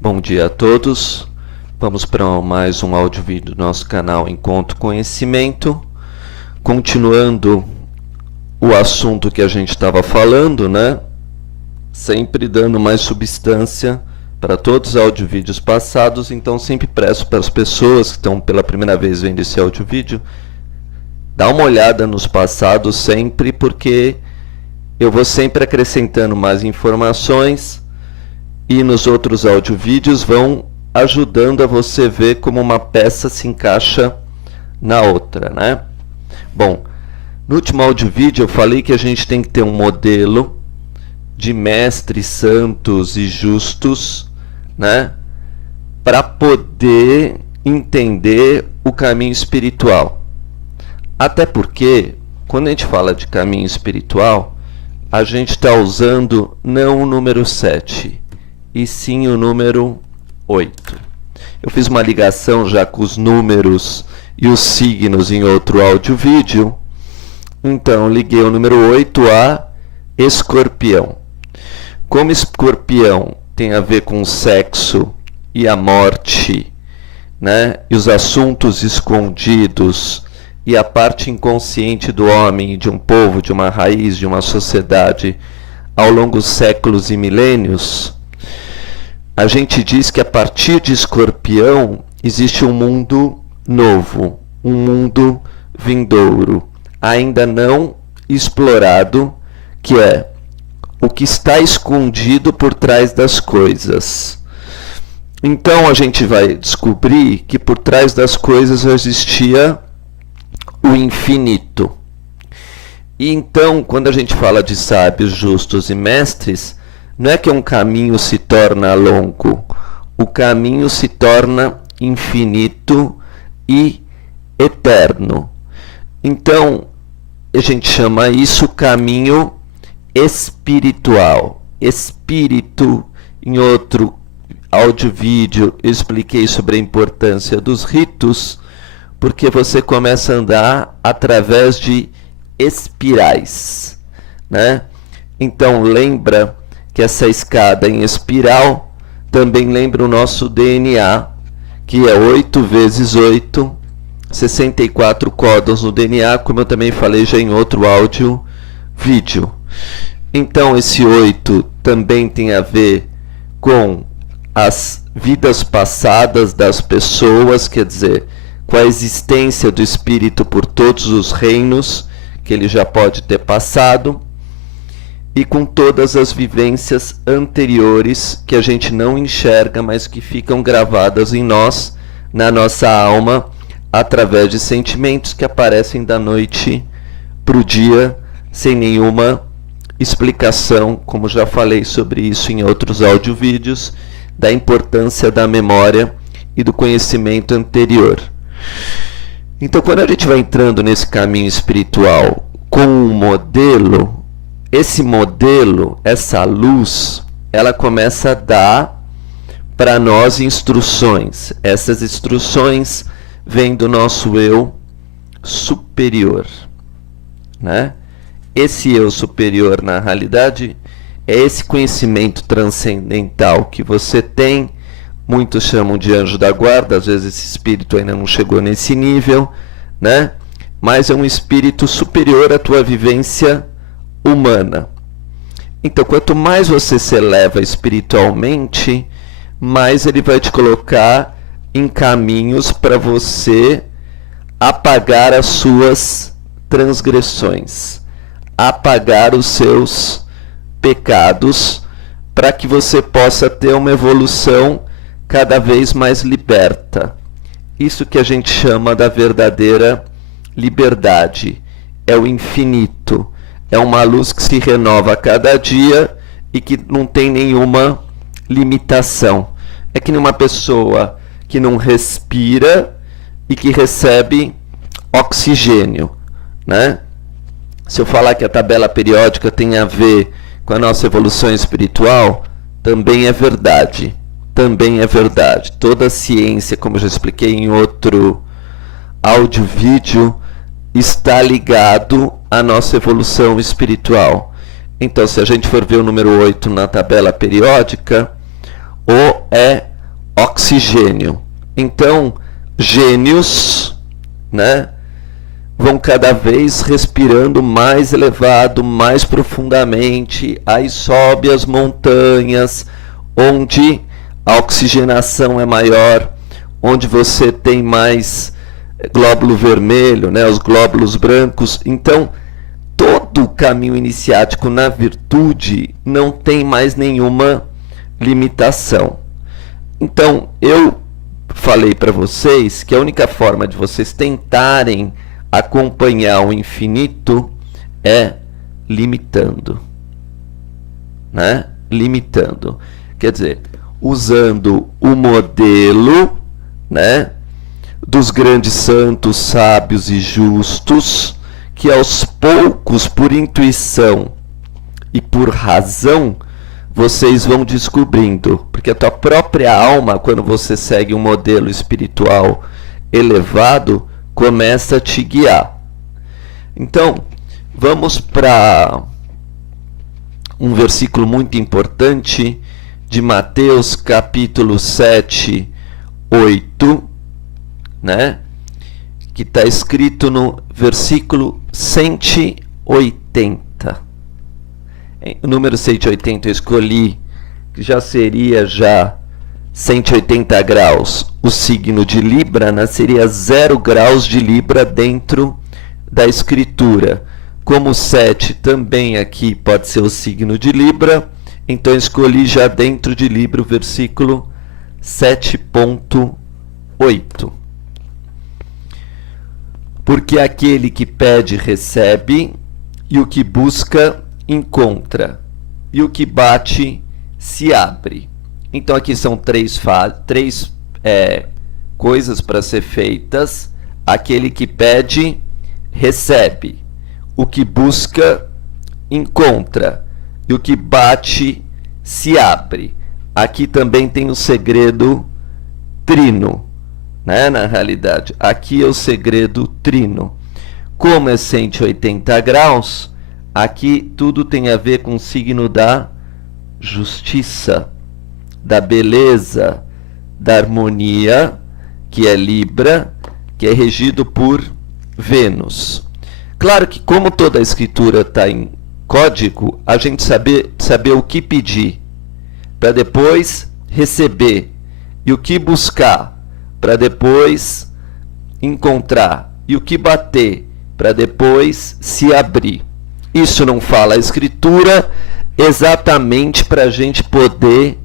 Bom dia a todos. Vamos para mais um áudio vídeo do nosso canal Encontro Conhecimento. Continuando o assunto que a gente estava falando, né? Sempre dando mais substância para todos os áudio vídeos passados. Então sempre peço para as pessoas que estão pela primeira vez vendo esse áudio vídeo, dá uma olhada nos passados sempre, porque eu vou sempre acrescentando mais informações e nos outros áudio vídeos vão ajudando a você ver como uma peça se encaixa na outra, né? Bom, no último áudio vídeo eu falei que a gente tem que ter um modelo de mestres santos e justos, né? Para poder entender o caminho espiritual. Até porque, quando a gente fala de caminho espiritual, a gente está usando não o número 7, e sim o número 8. Eu fiz uma ligação já com os números e os signos em outro áudio vídeo. Então, liguei o número 8 a Escorpião. Como Escorpião tem a ver com o sexo e a morte, né? E os assuntos escondidos e a parte inconsciente do homem, de um povo, de uma raiz, de uma sociedade ao longo dos séculos e milênios, a gente diz que a partir de Escorpião existe um mundo novo, um mundo vindouro, ainda não explorado, que é o que está escondido por trás das coisas. Então a gente vai descobrir que por trás das coisas existia o infinito. E então, quando a gente fala de sábios, justos e mestres, não é que um caminho se torna longo, o caminho se torna infinito e eterno. Então, a gente chama isso caminho espiritual. Espírito, em outro áudio vídeo, eu expliquei sobre a importância dos ritos, porque você começa a andar através de espirais, né? Então, lembra que essa escada em espiral também lembra o nosso DNA, que é 8 vezes 8, 64 códons no DNA, como eu também falei já em outro áudio vídeo. Então esse 8 também tem a ver com as vidas passadas das pessoas, quer dizer, com a existência do espírito por todos os reinos que ele já pode ter passado, e com todas as vivências anteriores que a gente não enxerga, mas que ficam gravadas em nós, na nossa alma, através de sentimentos que aparecem da noite para o dia, sem nenhuma explicação, como já falei sobre isso em outros áudio vídeos, da importância da memória e do conhecimento anterior. Então, quando a gente vai entrando nesse caminho espiritual com um modelo, esse modelo, essa luz, ela começa a dar para nós instruções. Essas instruções vêm do nosso eu superior, né? Esse eu superior, na realidade, é esse conhecimento transcendental que você tem. Muitos chamam de anjo da guarda, às vezes esse espírito ainda não chegou nesse nível, né? Mas é um espírito superior à tua vivência humana. Então, quanto mais você se eleva espiritualmente, mais ele vai te colocar em caminhos para você apagar as suas transgressões, apagar os seus pecados, para que você possa ter uma evolução cada vez mais liberta. Isso que a gente chama da verdadeira liberdade, é o infinito. É uma luz que se renova a cada dia e que não tem nenhuma limitação. É que nem uma pessoa que não respira e que recebe oxigênio, né? Se eu falar que a tabela periódica tem a ver com a nossa evolução espiritual, também é verdade. Também é verdade. Toda a ciência, como eu já expliquei em outro áudio vídeo, está ligado à nossa evolução espiritual. Então, se a gente for ver o número 8 na tabela periódica, O é oxigênio. Então, gênios, né, vão cada vez respirando mais elevado, mais profundamente, aí sobe as montanhas, onde a oxigenação é maior, onde você tem mais glóbulo vermelho, né, os glóbulos brancos. Então, todo o caminho iniciático na virtude não tem mais nenhuma limitação. Então, eu falei para vocês que a única forma de vocês tentarem acompanhar o infinito é limitando, né? Limitando. Quer dizer, usando o modelo, né, dos grandes santos, sábios e justos, que aos poucos, por intuição e por razão, vocês vão descobrindo. Porque a tua própria alma, quando você segue um modelo espiritual elevado, começa a te guiar. Então, vamos para um versículo muito importante de Mateus, capítulo 7, 8, né? Que está escrito no versículo 180. O número 180 eu escolhi, que já seria 180 graus. O signo de Libra, né, seria 0 graus de Libra dentro da escritura. Como 7 também aqui pode ser o signo de Libra, então eu escolhi já dentro de Libra o versículo 7.8. Porque aquele que pede, recebe, e o que busca, encontra, e o que bate, se abre. Então aqui são três coisas para ser feitas. Aquele que pede, recebe, o que busca, encontra, e o que bate, se abre. Aqui também tem o segredo trino, né? Na realidade, aqui é o segredo trino. Como é 180 graus, aqui tudo tem a ver com o signo da justiça, da beleza, da harmonia, que é Libra, que é regido por Vênus. Claro que, como toda a escritura está em código, a gente saber o que pedir, para depois receber, e o que buscar, para depois encontrar, e o que bater, para depois se abrir. Isso não fala a escritura exatamente para a gente poder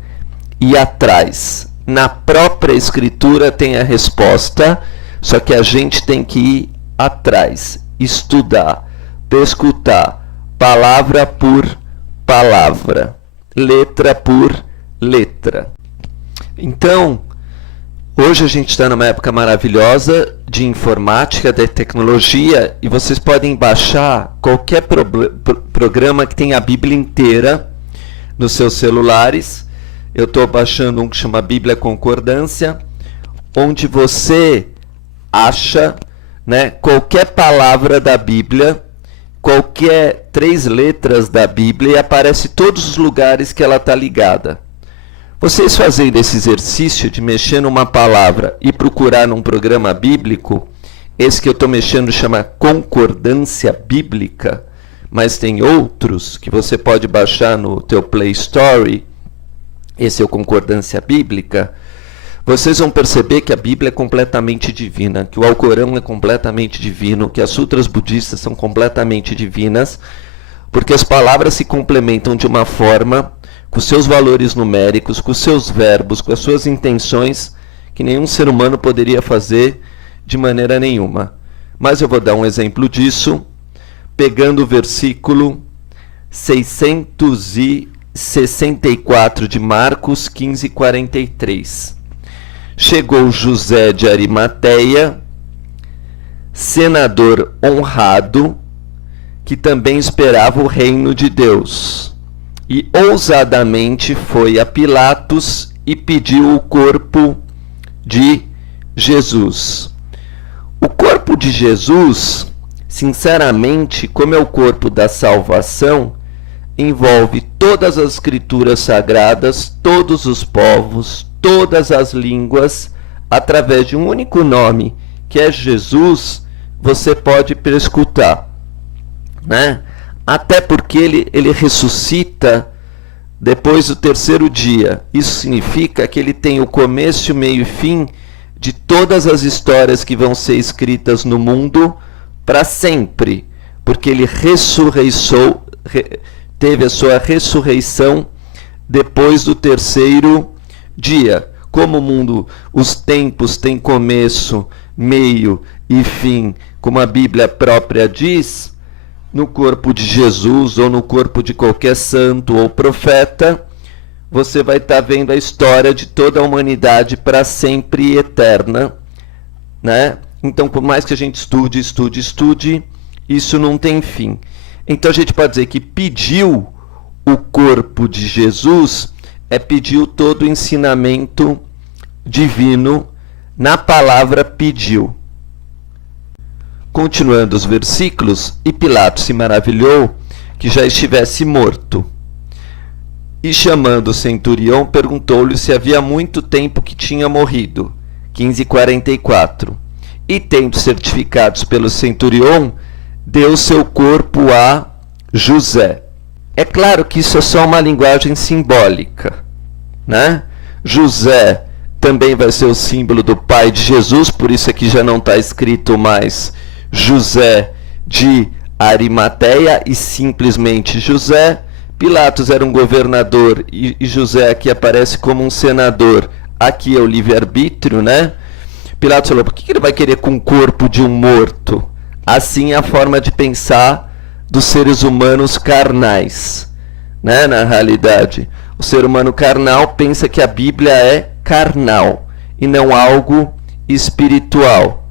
ir atrás. Na própria escritura tem a resposta, só que a gente tem que ir atrás, estudar, escutar, palavra por palavra, letra por letra. Então, hoje a gente está numa época maravilhosa de informática, de tecnologia, e vocês podem baixar qualquer programa que tenha a Bíblia inteira nos seus celulares. Eu estou baixando um que chama Bíblia Concordância, onde você acha, né, qualquer palavra da Bíblia, qualquer 3 letras da Bíblia, e aparece todos os lugares que ela está ligada. Vocês fazendo esse exercício de mexer numa palavra e procurar num programa bíblico, esse que eu estou mexendo chama Concordância Bíblica, mas tem outros que você pode baixar no teu Play Store, esse é o Concordância Bíblica. Vocês vão perceber que a Bíblia é completamente divina, que o Alcorão é completamente divino, que as sutras budistas são completamente divinas, porque as palavras se complementam de uma forma, com seus valores numéricos, com seus verbos, com as suas intenções, que nenhum ser humano poderia fazer de maneira nenhuma. Mas eu vou dar um exemplo disso, pegando o versículo 664 de Marcos 15:43. Chegou José de Arimateia, senador honrado, que também esperava o reino de Deus, e ousadamente foi a Pilatos e pediu o corpo de Jesus. O corpo de Jesus, sinceramente, como é o corpo da salvação, envolve todas as escrituras sagradas, todos os povos, todas as línguas, através de um único nome, que é Jesus, você pode perscrutar, né? Até porque ele ressuscita depois do terceiro dia. Isso significa que ele tem o começo, meio e fim de todas as histórias que vão ser escritas no mundo para sempre, porque ele teve a sua ressurreição depois do terceiro dia. Como o mundo, os tempos têm começo, meio e fim, como a Bíblia própria diz, no corpo de Jesus ou no corpo de qualquer santo ou profeta, você vai estar vendo a história de toda a humanidade para sempre e eterna, né? Então, por mais que a gente estude, isso não tem fim. Então a gente pode dizer que pediu o corpo de Jesus pediu todo o ensinamento divino na palavra pediu. Continuando os versículos, e Pilatos se maravilhou que já estivesse morto. E chamando o centurião, perguntou-lhe se havia muito tempo que tinha morrido. 15:44. E tendo certificados pelo centurião, deu seu corpo a José. É claro que isso é só uma linguagem simbólica, né? José também vai ser o símbolo do pai de Jesus, por isso aqui já não está escrito mais José de Arimateia e simplesmente José. Pilatos era um governador e José aqui aparece como um senador. Aqui é o livre-arbítrio, né? Pilatos falou, por que ele vai querer com o corpo de um morto? Assim é a forma de pensar dos seres humanos carnais, né? Na realidade, o ser humano carnal pensa que a Bíblia é carnal e não algo espiritual.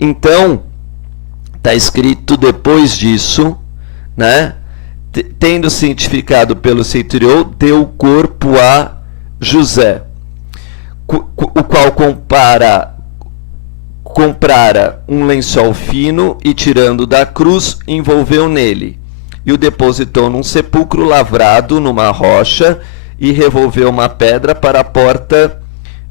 Então, está escrito depois disso, né? Tendo cientificado pelo centurião, deu o corpo a José, o qual comprara um lençol fino e, tirando da cruz, envolveu nele, e o depositou num sepulcro lavrado numa rocha, e revolveu uma pedra para a porta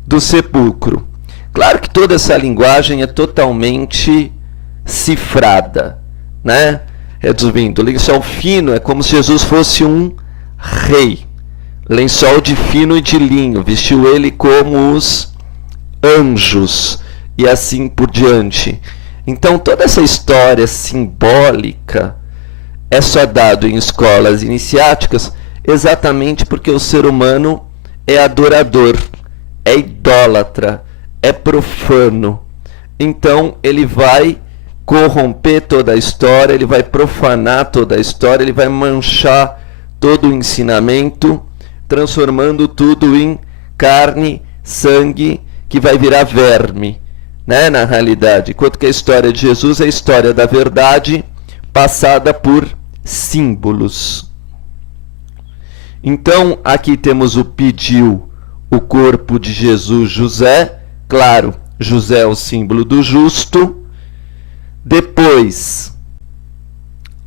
do sepulcro. Claro que toda essa linguagem é totalmente cifrada, né? Resumindo, lençol fino é como se Jesus fosse um rei. Lençol de fino e de linho, vestiu ele como os anjos, e assim por diante. Então toda essa história simbólica é só dado em escolas iniciáticas exatamente porque o ser humano é adorador, é idólatra, é profano. Então ele vai corromper toda a história, ele vai profanar toda a história, ele vai manchar todo o ensinamento, transformando tudo em carne, sangue, que vai virar verme, né, na realidade. Enquanto que a história de Jesus é a história da verdade passada por símbolos. Então, aqui temos o pediu o corpo de Jesus, José. Claro, José é o símbolo do justo. Depois,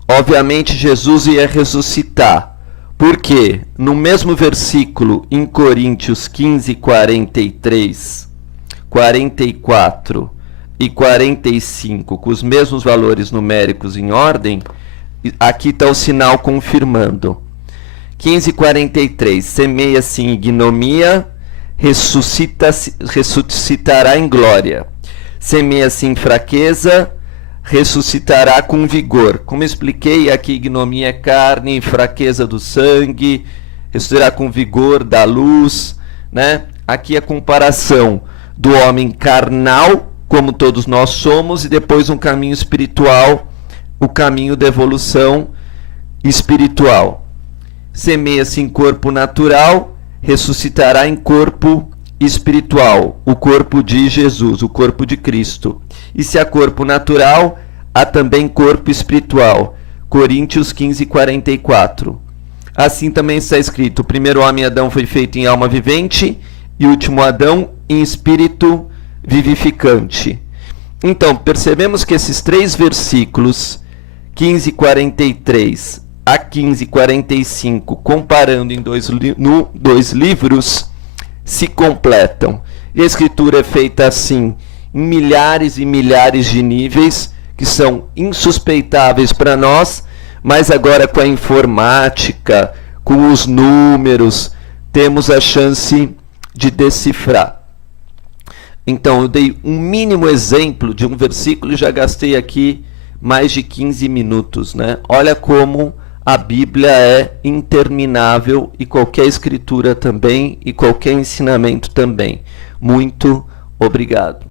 obviamente, Jesus ia ressuscitar. Porque no mesmo versículo, em Coríntios 15, 43, 44 e 45, com os mesmos valores numéricos em ordem, aqui está o sinal confirmando. 15:43, semeia-se em ignomia, ressuscitará em glória. Semeia-se em fraqueza, ressuscitará com vigor. Como expliquei, aqui ignomia é carne, fraqueza do sangue, ressuscitará com vigor da luz, né? Aqui a comparação do homem carnal, como todos nós somos, e depois um caminho espiritual, o caminho da evolução espiritual. Semeia-se em corpo natural, ressuscitará em corpo espiritual, o corpo de Jesus, o corpo de Cristo. E se há corpo natural, há também corpo espiritual. Coríntios 15, 44. Assim também está escrito, o primeiro homem Adão foi feito em alma vivente, e o último Adão em espírito vivificante. Então, percebemos que esses três versículos, 15:43 a 15:45, comparando em dois livros, se completam. E a Escritura é feita assim, em milhares e milhares de níveis, que são insuspeitáveis para nós, mas agora com a informática, com os números, temos a chance de decifrar. Então, eu dei um mínimo exemplo de um versículo e já gastei aqui mais de 15 minutos, né? Olha como a Bíblia é interminável, e qualquer escritura também, e qualquer ensinamento também. Muito obrigado.